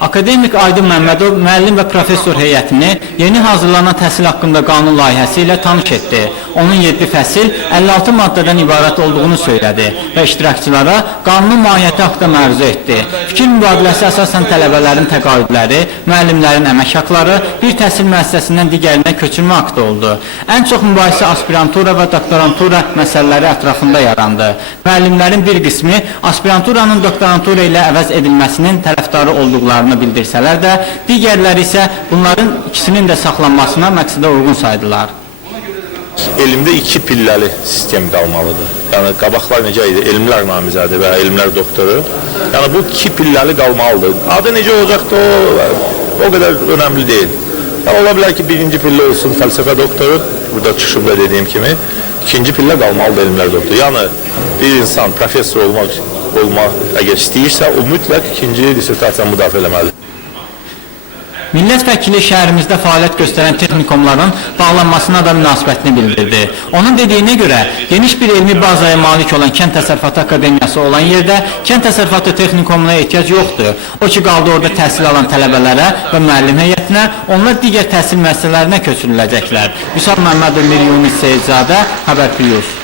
Akademik Aydın Məmmədov müəllim və professor heyətini yeni hazırlanan təhsil haqqında qanun layihəsi ilə tanış etdi. Onun 7 fəsil 56 maddədən ibarət olduğunu söylədi və iştirakçılara qanunun mahiyyəti haqqında məruzə etdi. Fikir mübadiləsi əsasən tələbələrin təqaüdləri, müəllimlərin əmək haqları bir təhsil müəssisəsindən digərinə köçürmə haqqı oldu. Ən çox mübahisə aspirantura və doktorantura məsələləri ətrafında yarandı. Müəllimlərin bir qismi aspiranturanın doktorantura ilə əvəz edilməsinin tərəfdarı olduqlarını bildirsələr də, digərləri isə bunların ikisinin də saxlanmasına məqsədə uyğun saydılar. Elmdə 2 pilləli sistem qalmalıdır. Yəni qabaqlar necə idi? Elmlər namizədi və elmlər doktoru. Yəni bu 2 pilləli qalmalıdır. Adı necə olacaqdı o qədər önəmli deyil. Yəni ola bilər ki, birinci pillə olsun fəlsəfə doktoru, burada çıxışımda dediyim kimi, ikinci pillə qalmalıdır elmlər doktoru. Yəni bir insan professor olmaq əgər istəyirsə, o mütləq ikinci dissertasiyanı müdafiə eləməlidir. Millət vəkili şəhərimizdə fəaliyyət göstərən texnikumların bağlanmasına da münasibətini bildirdi. Onun dediyinə görə, geniş bir elmi bazaya malik olan Kənd Təsərrüfatı Akademiyası olan yerdə Kənd Təsərrüfatı Texnikumuna ehtiyac yoxdur. O ki, qaldı orada təhsil alan tələbələrə və müəllim heyətinə, onlar digər təhsil müəssisələrinə köçürüləcəklər. Vüsal Məmmədov, Mir Yunus Seyidzadə, Xəbər Plus.